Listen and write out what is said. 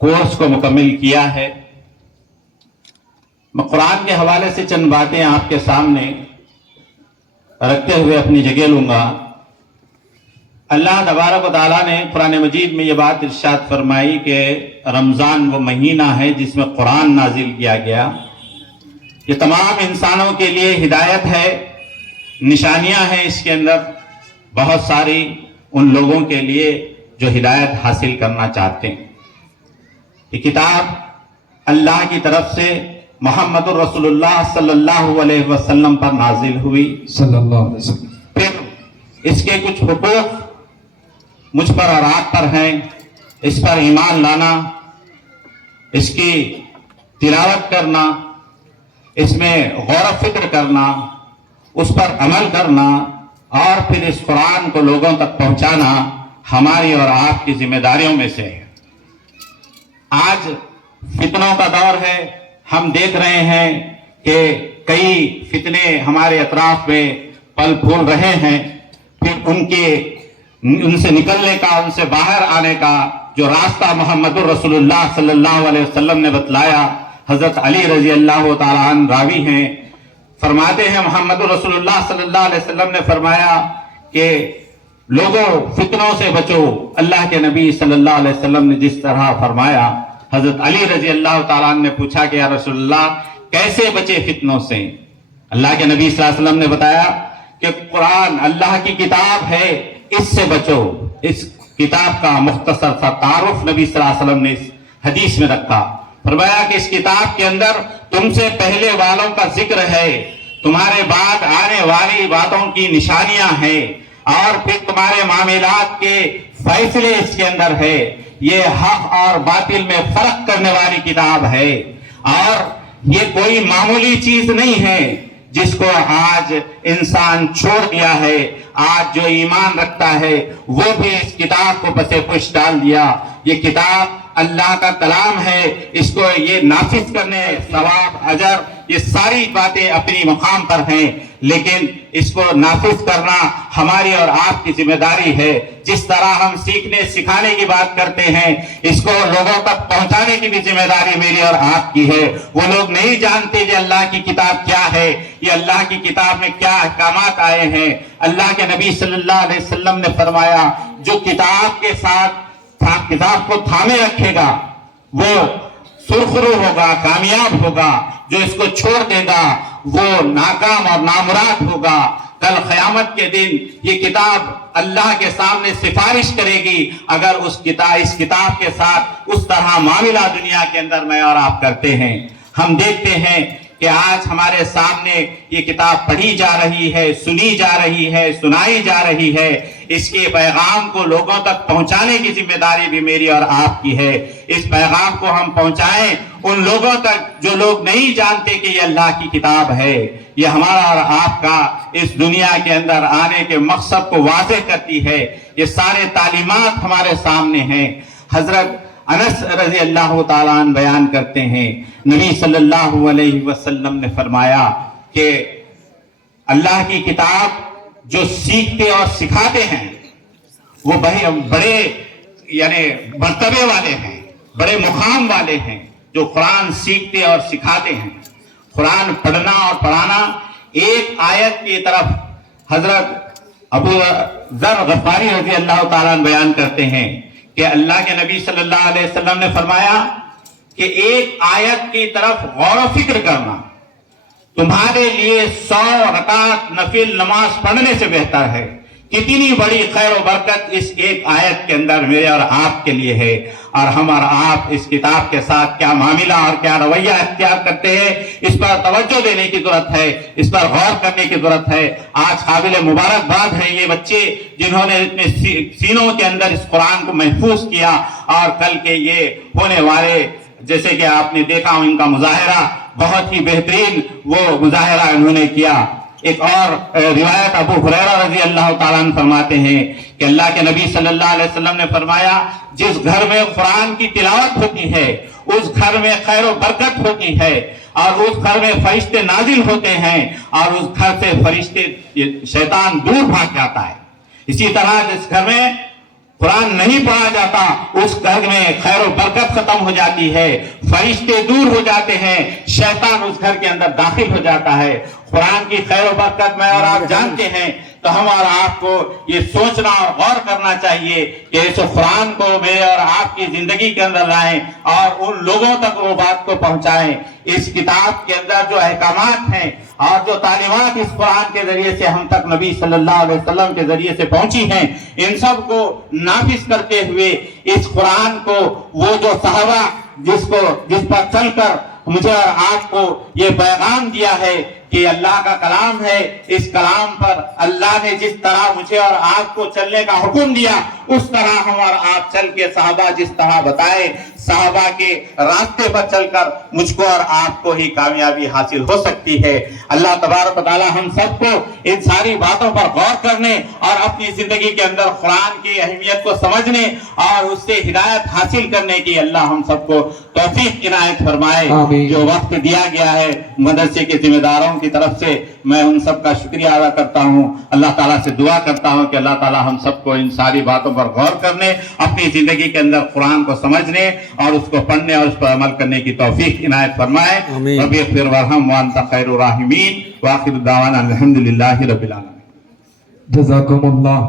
Course کو مکمل کیا ہے۔ میں قرآن کے حوالے سے چند باتیں آپ کے سامنے رکھتے ہوئے اپنی جگہ لوں گا۔ اللہ تبارک و تعالیٰ نے قرآن مجید میں یہ بات ارشاد فرمائی کہ رمضان وہ مہینہ ہے جس میں قرآن نازل کیا گیا۔ یہ تمام انسانوں کے لیے ہدایت ہے، نشانیاں ہیں اس کے اندر بہت ساری ان لوگوں کے لیے جو ہدایت حاصل کرنا چاہتے ہیں۔ یہ کتاب اللہ کی طرف سے محمد الرسول اللہ صلی اللہ علیہ وسلم پر نازل ہوئی صلی اللہ علیہ وسلم۔ پھر اس کے کچھ حقوق مجھ پر اور آپ پر ہیں۔ اس پر ایمان لانا، اس کی تلاوت کرنا، اس میں غور و فکر کرنا، اس پر عمل کرنا اور پھر اس قرآن کو لوگوں تک پہنچانا ہماری اور آپ کی ذمہ داریوں میں سے ہے۔ آج فتنوں کا دور ہے، ہم دیکھ رہے ہیں کہ کئی فتنے ہمارے اطراف میں پل پھول رہے ہیں۔ پھر ان سے نکلنے کا، ان سے باہر آنے کا جو راستہ محمد الرسول اللہ صلی اللہ علیہ وسلم نے بتلایا، حضرت علی رضی اللہ تعالیٰ عنہ راوی ہیں، فرماتے ہیں محمد الرسول اللہ صلی اللہ علیہ وسلم نے فرمایا کہ لوگوں فتنوں سے بچو۔ اللہ کے نبی صلی اللہ علیہ وسلم نے جس طرح فرمایا، حضرت علی رضی اللہ تعالیٰ عنہ نے پوچھا کہ یا رسول اللہ کیسے بچے فتنوں سے؟ اللہ کے نبی صلی اللہ علیہ وسلم نے بتایا کہ قرآن اللہ کی کتاب ہے، اس سے بچو۔ اس کتاب کا مختصر سا تعارف نبی صلی اللہ علیہ وسلم نے اس حدیث میں رکھا۔ فرمایا کہ اس کتاب کے اندر تم سے پہلے والوں کا ذکر ہے، تمہارے بعد آنے والی باتوں کی نشانیاں ہیں، اور پھر تمہارے معاملات کے فیصلے اس کے اندر ہے۔ یہ حق اور باطل میں فرق کرنے والی کتاب ہے، اور یہ کوئی معمولی چیز نہیں ہے جس کو آج انسان چھوڑ دیا ہے۔ آج جو ایمان رکھتا ہے وہ بھی اس کتاب کو پس پش ڈال دیا۔ یہ کتاب اللہ کا کلام ہے، اس کو یہ نافذ کرنے، ثواب، اجر، یہ ساری باتیں اپنی مقام پر ہیں، لیکن اس کو نافذ کرنا ہماری اور آپ کی ذمہ داری ہے۔ جس طرح ہم سیکھنے سکھانے کی بات کرتے ہیں، اس کو لوگوں تک پہنچانے کی بھی ذمہ داری میری اور آپ کی ہے۔ وہ لوگ نہیں جانتے کہ اللہ کی کتاب کیا ہے، یہ اللہ کی کتاب میں کیا احکامات آئے ہیں۔ اللہ کے نبی صلی اللہ علیہ وسلم نے فرمایا جو کتاب کے ساتھ کتاب کو تھامے رکھے گا وہ سرخرو ہوگا، کامیاب ہوگا۔ جو اس کو چھوڑ دے گا وہ ناکام اور نامراد ہوگا۔ کل قیامت کے دن یہ کتاب اللہ کے سامنے سفارش کرے گی اگر اس کتاب کے ساتھ اس طرح معاملہ دنیا کے اندر میں اور آپ کرتے ہیں۔ ہم دیکھتے ہیں کہ آج ہمارے سامنے یہ کتاب پڑھی جا رہی ہے، سنی جا رہی ہے، سنائی جا رہی ہے۔ اس کے پیغام کو لوگوں تک پہنچانے کی ذمہ داری بھی میری اور آپ کی ہے۔ اس پیغام کو ہم پہنچائیں ان لوگوں تک جو لوگ نہیں جانتے کہ یہ اللہ کی کتاب ہے۔ یہ ہمارا اور آپ کا اس دنیا کے اندر آنے کے مقصد کو واضح کرتی ہے۔ یہ سارے تعلیمات ہمارے سامنے ہیں۔ حضرت انس رضی اللہ تعالیٰ عنہ بیان کرتے ہیں، نبی صلی اللہ علیہ وسلم نے فرمایا کہ اللہ کی کتاب جو سیکھتے اور سکھاتے ہیں وہ بڑے یعنی مرتبے والے ہیں، بڑے مقام والے ہیں۔ جو قرآن سیکھتے اور سکھاتے ہیں، قرآن پڑھنا اور پڑھانا، ایک آیت کی طرف حضرت ابو ذر غفاری رضی اللہ تعالیٰ عنہ بیان کرتے ہیں کہ اللہ کے نبی صلی اللہ علیہ وسلم نے فرمایا کہ ایک آیت کی طرف غور و فکر کرنا تمہارے لیے 100 رکعت نفل نماز پڑھنے سے بہتر ہے۔ کتنی بڑی خیر و برکت اس ایک آیت کے اندر میرے اور آپ کے لیے ہے، اور ہم اور آپ اس کتاب کے ساتھ کیا معاملہ اور کیا رویہ اختیار کرتے ہیں، اس پر توجہ دینے کی ضرورت ہے، اس پر غور کرنے کی ضرورت ہے۔ آج قابل مبارکباد ہے یہ بچے جنہوں نے اپنے سینوں کے اندر اس قرآن کو محفوظ کیا، اور کل کے یہ ہونے والے جیسے کہ آپ نے دیکھا ان کا مظاہرہ بہت ہی بہترین وہ مظاہرہ انہوں نے کیا۔ ایک اور روایت ابو ہریرہ رضی اللہ تعالیٰ عنہ فرماتے ہیں کہ اللہ کے نبی صلی اللہ علیہ وسلم نے فرمایا جس گھر میں قرآن کی تلاوت ہوتی ہے اس گھر میں خیر و برکت ہوتی ہے، اور اس گھر میں فرشتے نازل ہوتے ہیں، اور اس گھر سے فرشتے شیطان دور بھاگ جاتا ہے۔ اسی طرح جس گھر میں قرآن نہیں پڑھا جاتا اس گھر میں خیر و برکت ختم ہو جاتی ہے، فرشتے دور ہو جاتے ہیں، شیطان اس گھر کے اندر داخل ہو جاتا ہے۔ قرآن کی خیر و برکت میں اور آپ جانتے ہیں، تو ہم اور آپ کو یہ سوچنا اور غور کرنا چاہیے کہ اس قرآن کو میرے اور آپ کی زندگی کے اندر لائیں اور ان لوگوں تک وہ بات کو پہنچائیں۔ اس کتاب کے اندر جو احکامات ہیں اور جو تعلیمات اس قرآن کے ذریعے سے ہم تک نبی صلی اللہ علیہ وسلم کے ذریعے سے پہنچی ہیں، ان سب کو نافذ کرتے ہوئے اس قرآن کو وہ جو صحابہ جس پر چل کر مجھے اور آپ کو یہ پیغام دیا ہے کہ اللہ کا کلام ہے، اس کلام پر اللہ نے جس طرح مجھے اور آپ کو چلنے کا حکم دیا، اس طرح ہم اور آپ چل کے صحابہ جس طرح بتائے، صحابہ کے راستے پر چل کر مجھ کو اور آپ کو ہی کامیابی حاصل ہو سکتی ہے۔ اللہ تبارک و تعالی ہم سب کو ان ساری باتوں پر غور کرنے اور اپنی زندگی کے اندر قرآن کی اہمیت کو سمجھنے اور اس سے ہدایت حاصل کرنے کی اللہ ہم سب کو توفیق عنایت فرمائے۔ جو وقت دیا گیا ہے مدرسے کے ذمہ داروں کی طرف سے میں ان سب کا شکریہ ادا کرتا ہوں۔ اللہ تعالیٰ سے دعا کرتا ہوں کہ اللہ تعالیٰ ہم سب کو ان ساری باتوں پر غور کرنے، اپنی زندگی کے اندر قرآن کو سمجھنے اور اس کو پڑھنے اور اس پر عمل کرنے کی توفیق عنایت فرمائے۔ رب اغفر وارحم وانت خیر الراحمین، وآخر دعوانا الحمدللہ رب العالمین۔ جزاکم اللہ۔